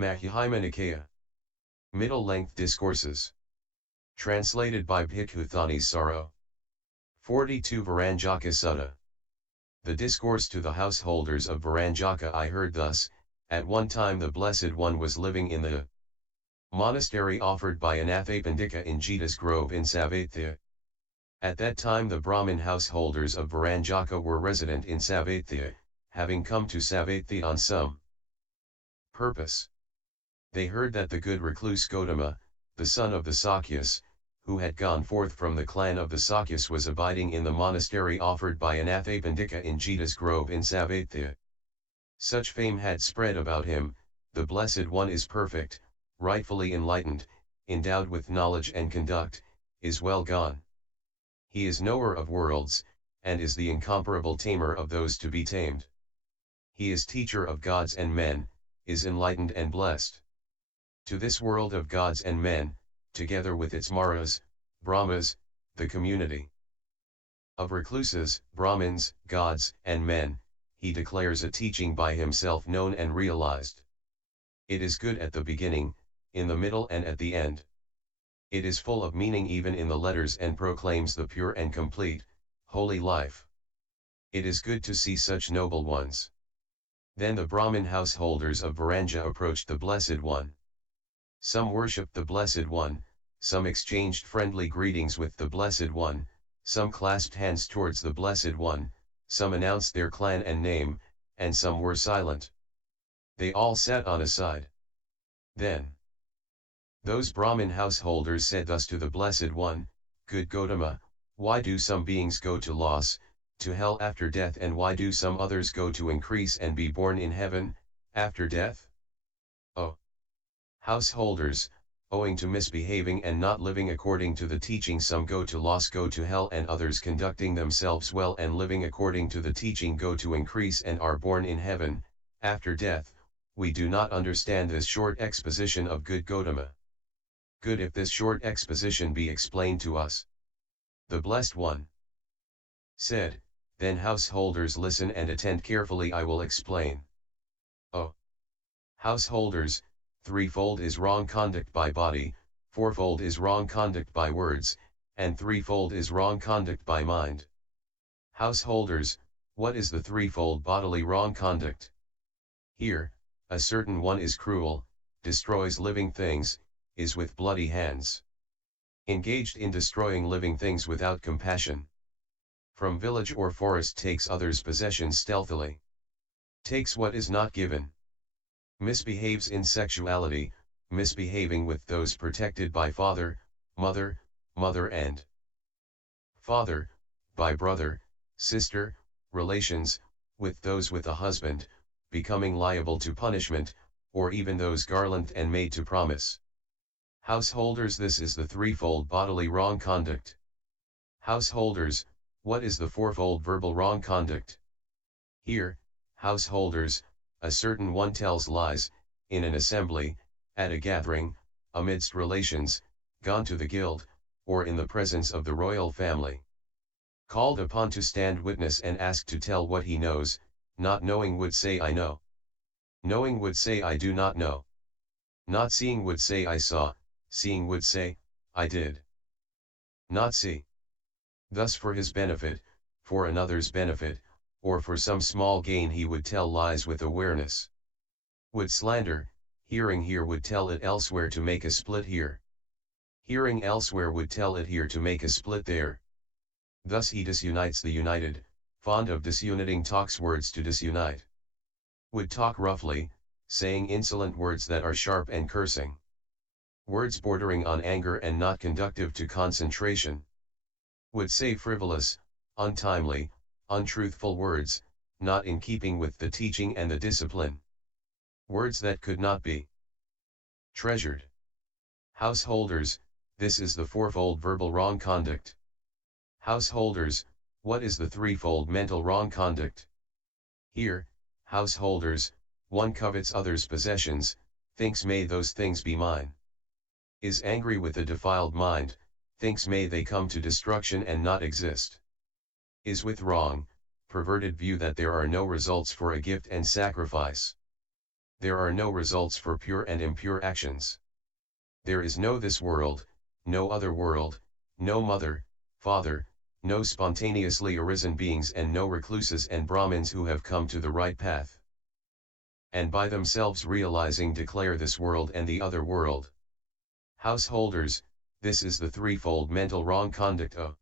Madhyama Nikaya. Middle-length discourses. Translated by Bhikkhu Thanissaro. 42 Veranjaka Sutta. The discourse to the householders of Veranjaka I heard thus: at one time the Blessed One was living in the monastery offered by Anathapindika in Jeta's Grove in Savatya. At that time the Brahmin householders of Veranjaka were resident in Savatya, having come to Savatya on some purpose. They heard that the good recluse Gotama, the son of the Sakyas, who had gone forth from the clan of the Sakyas, was abiding in the monastery offered by Anathapindika in Jeta's Grove in Savatya. Such fame had spread about him: the Blessed One is perfect, rightfully enlightened, endowed with knowledge and conduct, is well gone. He is knower of worlds, and is the incomparable tamer of those to be tamed. He is teacher of gods and men, is enlightened and blessed. To this world of gods and men, together with its Maras, Brahmas, the community of recluses, Brahmins, gods, and men, he declares a teaching by himself known and realized. It is good at the beginning, in the middle and at the end. It is full of meaning even in the letters and proclaims the pure and complete, holy life. It is good to see such noble ones. Then the Brahmin householders of Veranjaka approached the Blessed One. Some worshipped the Blessed One, some exchanged friendly greetings with the Blessed One, some clasped hands towards the Blessed One, some announced their clan and name, and some were silent. They all sat on a side. Then those Brahmin householders said thus to the Blessed One: Good Gotama, why do some beings go to loss, to hell after death, and why do some others go to increase and be born in heaven, after death? O householders, owing to misbehaving and not living according to the teaching, some go to loss, go to hell, and others conducting themselves well and living according to the teaching go to increase and are born in heaven, after death. We do not understand this short exposition of good Gotama. Good if this short exposition be explained to us. The Blessed One said: Then householders, listen and attend carefully, I will explain. O householders, threefold is wrong conduct by body, fourfold is wrong conduct by words, and threefold is wrong conduct by mind. Householders, what is the threefold bodily wrong conduct? Here, a certain one is cruel, destroys living things, is with bloody hands, engaged in destroying living things without compassion. From village or forest takes others' possessions stealthily, takes what is not given. Misbehaves in sexuality, misbehaving with those protected by father, mother, mother and father, by brother, sister, relations, with those with a husband, becoming liable to punishment, or even those garlanded and made to promise. Householders, this is the threefold bodily wrong conduct. Householders, what is the fourfold verbal wrong conduct? Here, householders, a certain one tells lies, in an assembly, at a gathering, amidst relations, gone to the guild, or in the presence of the royal family. Called upon to stand witness and asked to tell what he knows, not knowing would say I know. Knowing would say I do not know. Not seeing would say I saw, seeing would say, I did not see. Thus for his benefit, for another's benefit, or for some small gain he would tell lies with awareness. Would slander, hearing here would tell it elsewhere to make a split here. Hearing elsewhere would tell it here to make a split there. Thus he disunites the united, fond of disuniting, talks words to disunite. Would talk roughly, saying insolent words that are sharp and cursing. Words bordering on anger and not conductive to concentration. Would say frivolous, untimely, untruthful words, not in keeping with the teaching and the discipline. Words that could not be treasured. Householders, this is the fourfold verbal wrong conduct. Householders, what is the threefold mental wrong conduct? Here, householders, one covets others' possessions, thinks may those things be mine. Is angry with a defiled mind, thinks may they come to destruction and not exist. Is with wrong, perverted view that there are no results for a gift and sacrifice. There are no results for pure and impure actions. There is no this world, no other world, no mother, father, no spontaneously arisen beings, and no recluses and Brahmins who have come to the right path, and by themselves realizing declare this world and the other world. Householders, this is the threefold mental wrong conduct of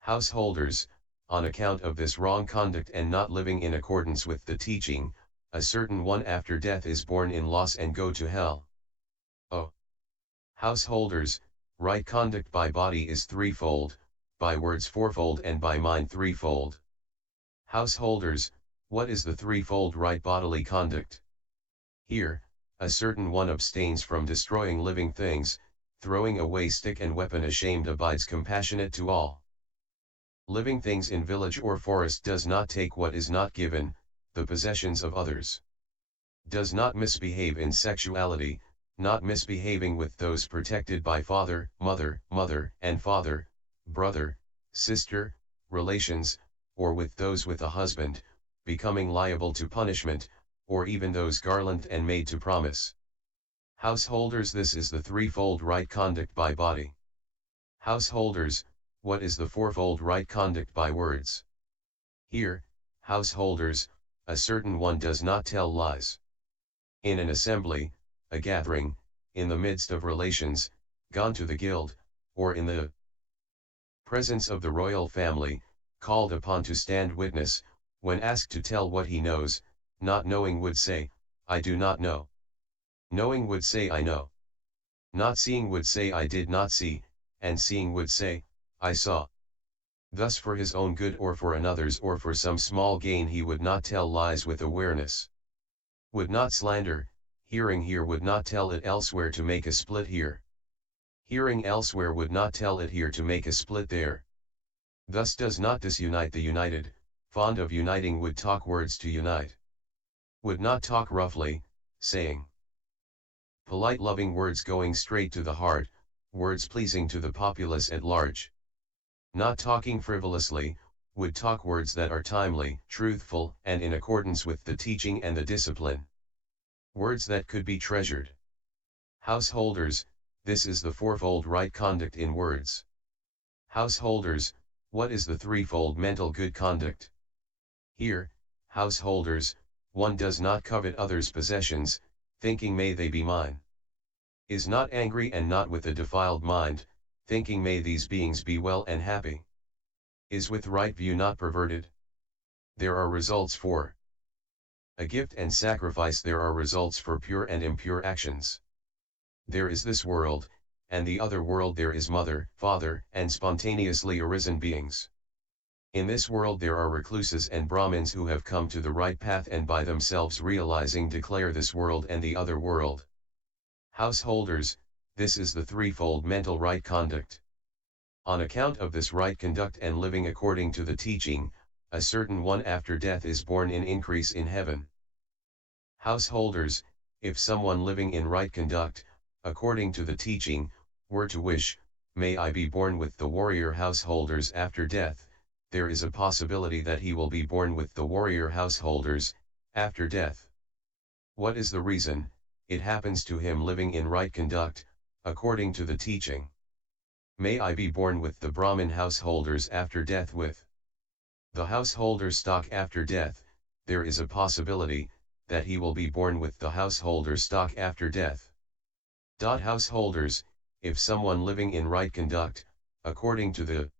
householders. On account of this wrong conduct and not living in accordance with the teaching, a certain one after death is born in loss and go to hell. O householders, right conduct by body is threefold, by words fourfold, and by mind threefold. Householders, what is the threefold right bodily conduct? Here, a certain one abstains from destroying living things, throwing away stick and weapon, ashamed abides compassionate to all living things in village or forest, does not take what is not given, the possessions of others. Does not misbehave in sexuality, not misbehaving with those protected by father, mother and father, brother, sister, relations, or with those with a husband, becoming liable to punishment, or even those garlanded and made to promise. Householders, this is the threefold right conduct by body. Householders, what is the fourfold right conduct by words? Here, householders, a certain one does not tell lies. In an assembly, a gathering, in the midst of relations, gone to the guild, or in the presence of the royal family, called upon to stand witness, when asked to tell what he knows, not knowing would say, I do not know. Knowing would say, I know. Not seeing would say, I did not see, and seeing would say, I saw. Thus for his own good or for another's or for some small gain he would not tell lies with awareness. Would not slander, hearing here would not tell it elsewhere to make a split here. Hearing elsewhere would not tell it here to make a split there. Thus does not disunite the united, fond of uniting would talk words to unite. Would not talk roughly, saying polite loving words going straight to the heart, words pleasing to the populace at large. Not talking frivolously, would talk words that are timely, truthful, and in accordance with the teaching and the discipline. Words that could be treasured. Householders, this is the fourfold right conduct in words. Householders, what is the threefold mental good conduct? Here, householders, one does not covet others' possessions, thinking may they be mine. Is not angry and not with a defiled mind, thinking may these beings be well and happy. Is with right view not perverted. There are results for a gift and sacrifice, there are results for pure and impure actions. There is this world, and the other world, there is mother, father, and spontaneously arisen beings. In this world there are recluses and Brahmins who have come to the right path and by themselves realizing declare this world and the other world. Householders, this is the threefold mental right conduct. On account of this right conduct and living according to the teaching, a certain one after death is born in increase in heaven. Householders, if someone living in right conduct, according to the teaching, were to wish, may I be born with the warrior householders after death, there is a possibility that he will be born with the warrior householders, after death. What is the reason? It happens to him living in right conduct, according to the teaching. May I be born with the Brahmin householders after death with the householder stock after death, there is a possibility, that he will be born with the householder stock after death. Householders, if someone living in right conduct, according to the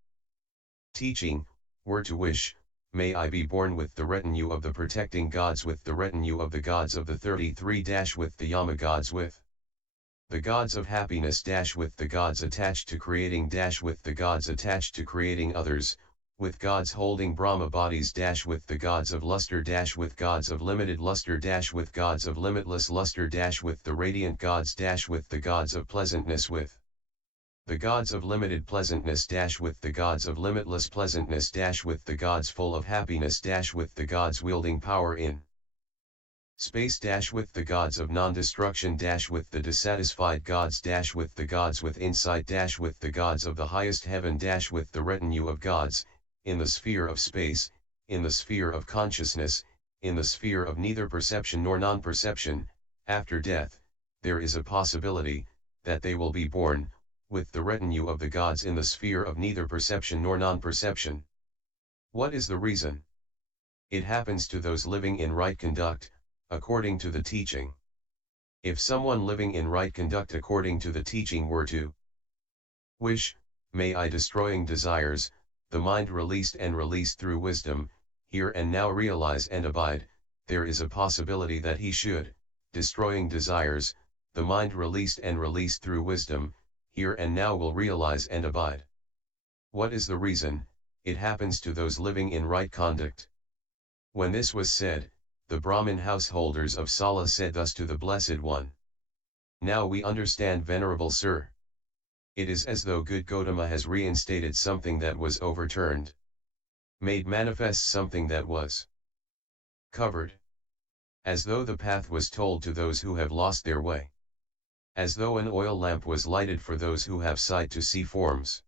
teaching, were to wish, may I be born with the retinue of the protecting gods, with the retinue of the gods of the 33 with the Yama gods, with the gods of happiness with the gods attached to creating with the gods attached to creating others, with gods holding Brahma bodies with the gods of luster with gods of limited luster with gods of limitless luster with the radiant gods with the gods of pleasantness, with the gods of limited pleasantness with the gods of limitless pleasantness with the gods full of happiness with the gods wielding power in space with the gods of non-destruction with the dissatisfied gods with the gods with insight with the gods of the highest heaven with the retinue of gods, in the sphere of space, in the sphere of consciousness, in the sphere of neither perception nor non-perception, after death, there is a possibility, that they will be born, with the retinue of the gods in the sphere of neither perception nor non-perception. What is the reason? It happens to those living in right conduct, according to the teaching. If someone living in right conduct according to the teaching were to wish, may I destroying desires, the mind released through wisdom, here and now realize and abide, there is a possibility that he should, destroying desires, the mind released through wisdom, here and now will realize and abide. What is the reason? It happens to those living in right conduct. When this was said, the Brahmin householders of Sala said thus to the Blessed One. Now we understand, Venerable Sir. It is as though good Gautama has reinstated something that was overturned. Made manifest something that was covered. As though the path was told to those who have lost their way. As though an oil lamp was lighted for those who have sight to see forms.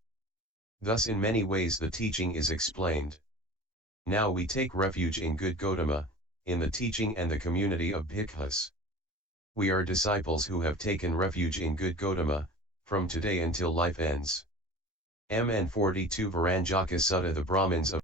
Thus in many ways the teaching is explained. Now we take refuge in good Gautama, in the teaching and the community of Bhikkhus. We are disciples who have taken refuge in good Gautama, from today until life ends. MN 42 Veranjaka Sutta. The Brahmins of